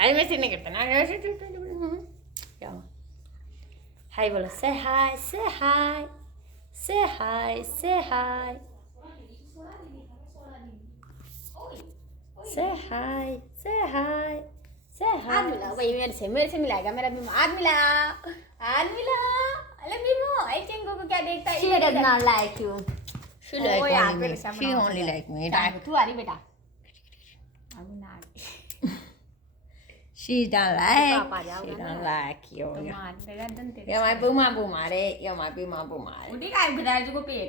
हाय वैसे नहीं करता ना हाय बोलो से हाय से हाय से हाय से हाय से हाय से हाय से हाय मिलाओ भाई मेरे से मिलाएगा मेरा बीमो हाथ मिला अरे बीमो आई थिंक को क्या देखता है she does not like you she only like me तू आ रही बेटा अभी ना she don't like you you're my booma booma रे you're my booma booma उठी काय बिठाए जो को पेट